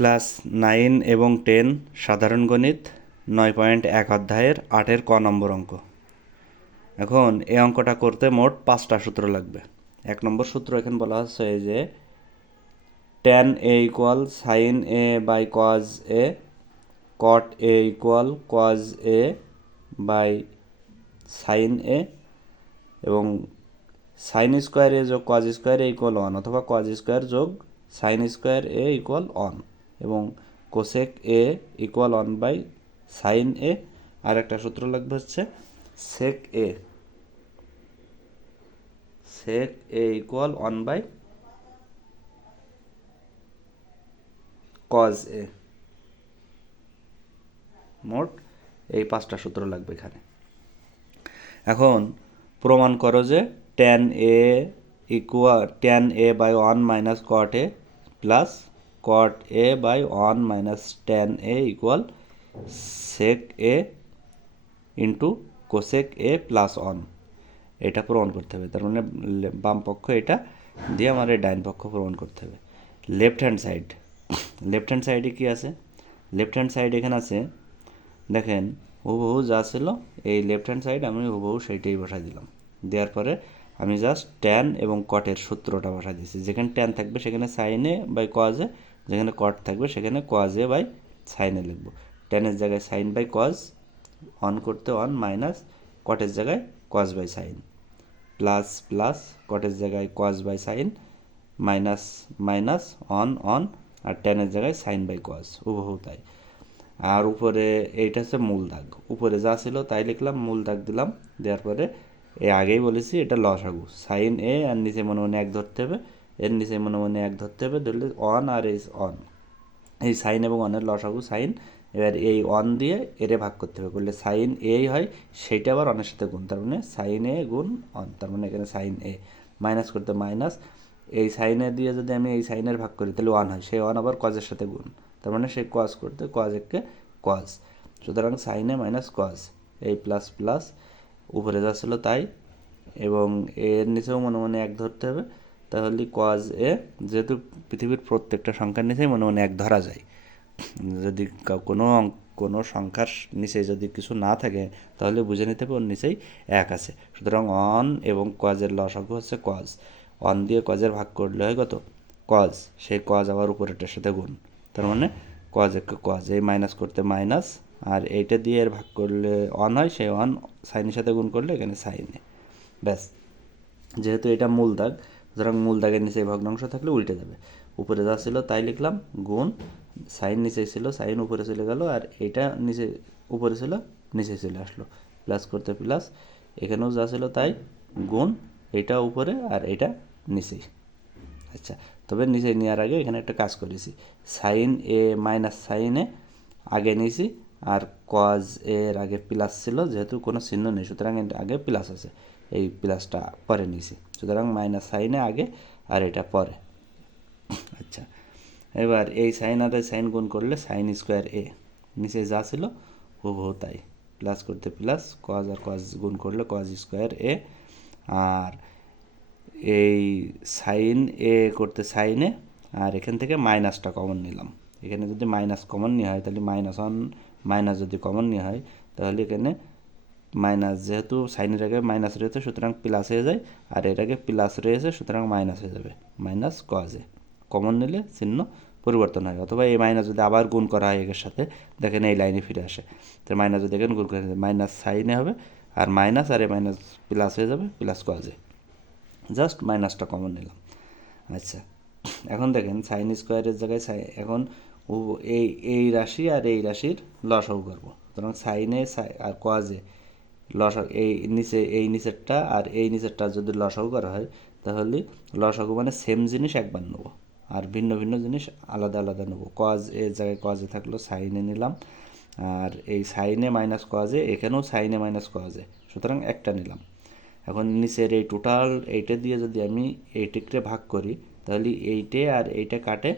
Class 9 এবং 10 সাধারণ গণিত 9.1 অধ্যায়ের 8-এর ক নম্বর অঙ্ক। এখন এই অঙ্কটা করতে মোট 5টা সূত্র লাগবে। 1 নম্বর সূত্র এখানে বলা হচ্ছে যে tan a equal sin a by cos a, cot a equal cos a by sin a, এবং sin স্কোয়ার a যোগ cos স্কোয়ার a ইকুয়াল 1 অথবা cos স্কোয়ার যোগ sin স্কোয়ার a ইকুয়াল 1, এবং cosec a equal 1 by sine a। আর একটা সূত্র লাগবে হচ্ছে sec a equal 1 by cos a। মোট এই 5টা সূত্র লাগবে এখানে। এখন প্রমাণ করো যে tan a by 1 minus cot a plus cot a by 1 minus tan a equal sec a into cosec a plus 1। এটা প্রমাণ করতে হবে। তার মানে বাম পক্ষ এটা দিয়ে আমার এই ডাইন পক্ষ প্রমাণ করতে হবে। লেফট হ্যান্ড সাইডে কি আছে? লেফট হ্যান্ড সাইড এখানে আছে, দেখেন হুবহু যা ছিল এই লেফট হ্যান্ড সাইড আমি হুবহু সেইটাই বসাই দিলাম। দেওয়ার পরে আমি জাস্ট ট্যান এবং কটের সূত্রটা বসাই দিয়েছি। যেখানে ট্যান থাকবে সেখানে সাইনে বাই কজ এ, যেখানে কট থাকবে সেখানে কজ এ বাই সাইনে লিখব। ট্যানের জায়গায় সাইন বাই কজ, অন করতে অন, মাইনাস কটের জায়গায় cos by sine, plus plus কটের জায়গায় cos by sine, minus minus অন, আর ট্যানের জায়গায় সাইন বাই কজ, হুবহু তাই। আর উপরে এইটা হচ্ছে মূল দাগ, উপরে যা ছিল তাই লিখলাম, মূল দাগ দিলাম। দেওয়ার পরে আগেই বলেছি এটা লসাগু, সাইন এ আর নিচে মনে মনে 1 ধরতে হবে, এর নিচে মনে মনে 1 ধরতে হবে, ধরলে অন আর এই অন, এই সাইন এবং অনের লসাগু সাইন। এবার এই অন দিয়ে এরে ভাগ করতে হবে, করলে সাইন এই হয়, সেইটা আবার অনের সাথে গুণ, তার মানে সাইন এ গুণ অন, তার মানে এখানে সাইন এ, মাইনাস করতে মাইনাস, এই সাইনে দিয়ে যদি আমি এই সাইনের ভাগ করি তাহলে 1 হয়, সেই 1 আবার কজের সাথে গুণ, তার মানে সেই কজ করতে কজ একে কজ। সুতরাং সাইনে মাইনাস কজ, এই প্লাস প্লাস উপরে যা ছিল তাই, এবং এর নিচেও মনে মনে 1 ধরতে হবে, তাহলে কজ এ, যেহেতু পৃথিবীর প্রত্যেকটা সংখ্যার নিচেই মনে মনে 1 ধরা যায়, যদি কোনো সংখ্যার নিচে যদি কিছু না থাকে তাহলে বুঝে নিতে হবে ওর নিচেই 1 আছে। সুতরাং অন এবং কজের লসাগু হচ্ছে কজ, অন দিয়ে কজের ভাগ করলে হয় কত? কজ, সেই কজ আবার উপরেরটার সাথে গুণ, তার মানে কজ একে কজ, এই মাইনাস করতে মাইনাস, আর এইটা দিয়ে এর ভাগ করলে অন হয়, সেই অন সাইনের সাথে গুণ করলে এখানে সাইনে। ব্যাস, যেহেতু এটা মূল দাগ, সুতরাং মূল দাগের নিচে ভগ্নাংশ থাকলে উল্টে যাবে, উপরে যা ছিল তাই লিখলাম, গুণ সাইন নিচে ছিল, সাইন উপরে চলে গেল, আর এইটা নিচে উপরে ছিল নিচে চলে আসলো, প্লাস করতে প্লাস, এখানেও যা ছিল তাই, গুণ এইটা উপরে আর এইটা নিচে। আচ্ছা, তবে নিচে নেওয়ার আগে এখানে একটা কাজ করেছি, সাইন এ মাইনাস সাইন এ আগে নিয়েছি, আর কজ এর আগে প্লাস ছিল, যেহেতু কোনো চিহ্ন নেই সুতরাং আগে প্লাস আছে, এই প্লাসটা পরে নিয়েছি, সুতরাং মাইনাস সাইনে আগে আর এটা পরে। আচ্ছা, এবার এই সাইন আর সাইন গুণ করলে সাইন স্কোয়ার এ, নিচে যা ছিল হুবহু তাই, প্লাস করতে প্লাস, কজ আর কজ গুণ করলে কজ স্কোয়ার এ, আর এই সাইন এ করতে সাইনে, আর এখান থেকে মাইনাসটা কমন নিলাম। এখানে যদি মাইনাস কমন নেওয়া হয় তাহলে মাইনাস অন, মাইনাস যদি কমন নেওয়া হয় তাহলে এখানে মাইনাস, যেহেতু সাইনের আগে মাইনাস রয়েছে সুতরাং প্লাস হয়ে যায়, আর এর আগে প্লাস রয়েছে সুতরাং মাইনাস হয়ে যাবে, মাইনাস কজে কমন নিলে চিহ্ন পরিবর্তন হয়, অথবা এই মাইনাস যদি আবার গুণ করা হয় এর সাথে, দেখেন এই লাইনে ফিরে আসে, তো মাইনাস যদি এখানে গুণ করে মাইনাস সাইনে হবে, আর মাইনাস আর এই মাইনাস প্লাস হয়ে যাবে, প্লাস কজে, জাস্ট মাইনাসটা কমন নিলাম। আচ্ছা, এখন দেখেন সাইন স্কোয়ারের জায়গায় এখন এই রাশি আর এই রাশির লসাগু করবো, সুতরাং সাইনে আর কজে লসাগু, এই নিচেরটা আর এই নিচেরটা যদি লসাগু করা হয় তাহলে লসাগু মানে সেম জিনিস একবার নেবো, আর ভিন্ন ভিন্ন জিনিস আলাদা আলাদা নেবো। কজ এর জায়গায় কজে থাকলো, সাইনে নিলাম, আর এই সাইনে মাইনাস কজে, এখানেও সাইনে মাইনাস কজে, সুতরাং একটা নিলাম। এখন নিচের এই টোটাল এইটা দিয়ে যদি আমি এইটিকে ভাগ করি তাহলে এইটে আর এইটা কাটে,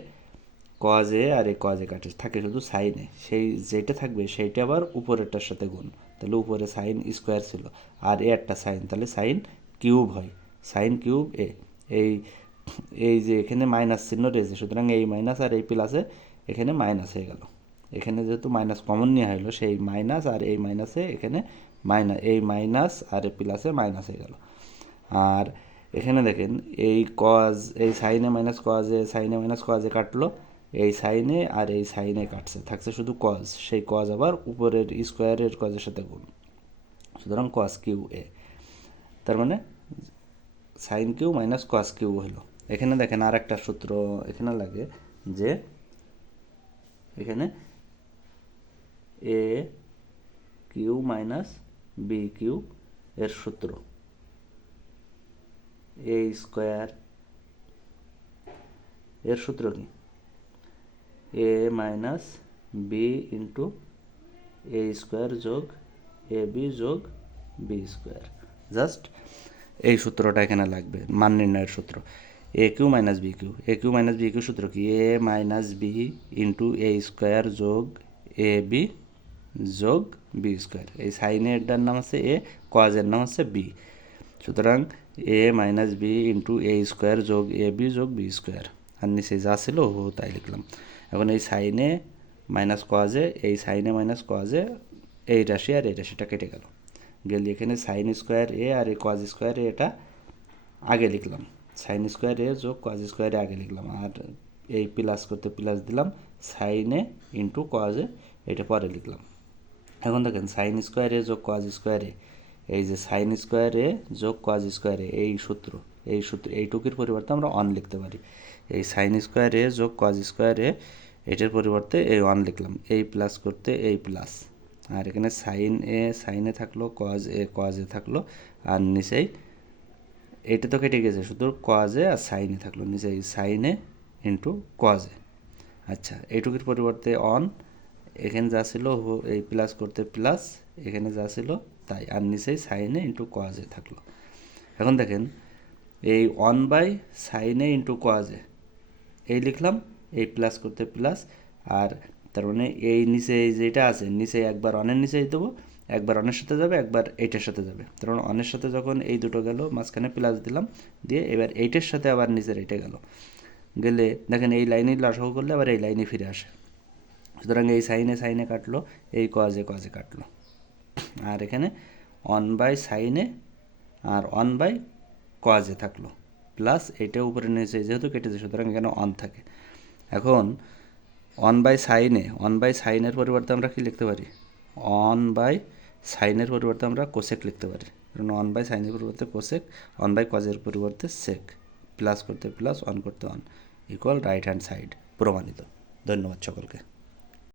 কজে আর এই কজে কাটে, থাকে শুধু সাইনে, সেই যেটা থাকবে সেইটা আবার উপরেরটার সাথে গুণ, তাহলে উপরে সাইন স্কোয়ার ছিল আর এ একটা সাইন, তাহলে সাইন কিউব হয়, সাইন কিউব এ, এই এই যে এখানে মাইনাস চিহ্ন রয়েছে, সুতরাং এই মাইনাস আর এই প্লাসে এখানে মাইনাস হয়ে গেল। এখানে যেহেতু মাইনাস কমন নেওয়া হলো, সেই মাইনাস আর এই মাইনাসে এখানে এই মাইনাস আর এই প্লাসে মাইনাস হয়ে গেল। আর এখানে দেখেন এই কজ, এই সাইনে মাইনাস কজে, সাইনে মাইনাস কজে কাটলো, এই সাইনে আর এই সাইনে কাটছে, থাকছে শুধু কজ। সেই কজ আবার উপরের স্কোয়ারের কজের সাথে গুণ, সুতরাং কস কিউ এ। তার মানে sine Q minus cos Q হলো। এখানে দেখেন আর একটা সূত্র এখানে লাগে, যে এখানে এ কিউ মাইনাস বি কিউ এর সূত্র, এ স্কোয়ার এর সূত্র কি, এ মাইনাস বি ইন্টু এ স্কোয়ার যোগ এ বি যোগ বি স্কোয়ার। জাস্ট এই সূত্রটা এখানে লাগবে, মান নির্ণয়ের সূত্র। এ কিউ মাইনাস বি কিউ, এ কিউ মাইনাস বি কিউ সূত্র কি, এ মাইনাস বি ইন্টু এ স্কোয়ার যোগ এ বি যোগ বি স্কোয়ার। এই সাইনেরটার নাম হচ্ছে এ, কজের নাম হচ্ছে বি, সুতরাং এ মাইনাস বি ইন্টু এ স্কোয়ার যোগ এ বি যোগ বি স্কোয়ার। আর নিচে যা ছিল ও তাই লিখলাম। এখন এই সাইনে মাইনাস কজে, এই সাইনে মাইনাস কজে এই রাশি আর এই রাশিটা কেটে গেল, গেলে এখানে সাইন স্কোয়ার এ আর এই কজ স্কোয়ার এ এটা আগে লিখলাম, সাইন স্কোয়ার এ যোগ কজ স্কোয়ার এ আগে লিখলাম, আর এই প্লাস করতে প্লাস দিলাম, সাইনে ইন্টু কজে এটা পরে লিখলাম। এখন দেখেন সাইন স্কোয়ার এ যোগ কজ স্কোয়ার এ, এই যে সাইন স্কোয়ার এ যোগ কজ স্কোয়ার এ, এই সূত্র এইটুকুর পরিবর্তে আমরা অন লিখতে পারি। এই সাইন স্কোয়ার এ যোগ কজ স্কোয়ার এ, এটার পরিবর্তে এই অন লিখলাম, এই প্লাস করতে এই প্লাস, আর এখানে সাইন এ সাইনে থাকলো, কজ এ থাকলো, আর নিচেই এইটা তো কেটে গেছে, শুধু কজে আর সাইনে থাকলো, নিচেই সাইনে ইন্টু কজে। আচ্ছা, এইটুকুর পরিবর্তে অন, এখানে যা ছিল এই প্লাস করতে প্লাস, এখানে যা ছিল তাই, আর নিচেই সাইনে ইন্টু কজে থাকলো। এখন দেখেন এই ওয়ান বাই সাইনে ইন্টু কজে এই লিখলাম, এই প্লাস করতে প্লাস, আর তার মানে এই নিচে এই যেটা আছে নিচে একবার অনের নিচেই দেবো, একবার অনের সাথে যাবে, একবার এইটার সাথে যাবে। তার মানে অনের সাথে যখন এই দুটো গেল, মাঝখানে প্লাস দিলাম, দিয়ে এবার এইটার সাথে আবার নিচের এইটা গেলে দেখেন এই লাইনেই লসাগু করলে আবার এই লাইনে ফিরে আসে। সুতরাং এই সাইনে কাটলো, এই কজে কাটলো, আর এখানে অন বাই সাইনে আর অন বাই কজে থাকলো, প্লাস এইটা উপরে নিচে যেহেতু কেটেছে, সুতরাং এখানে অন থাকে। এখন অন বাই সাইনের পরিবর্তে আমরা কি লিখতে পারি, অন বাই সাইনের পরিবর্তে আমরা কোসেক লিখতে পারি, কারণ অন বাই সাইনের পরিবর্তে কোসেক, অন বাই কজের পরিবর্তে সেক, প্লাস করতে প্লাস, অন করতে on, equal right hand side, প্রমাণিত। ধন্যবাদ সকলকে।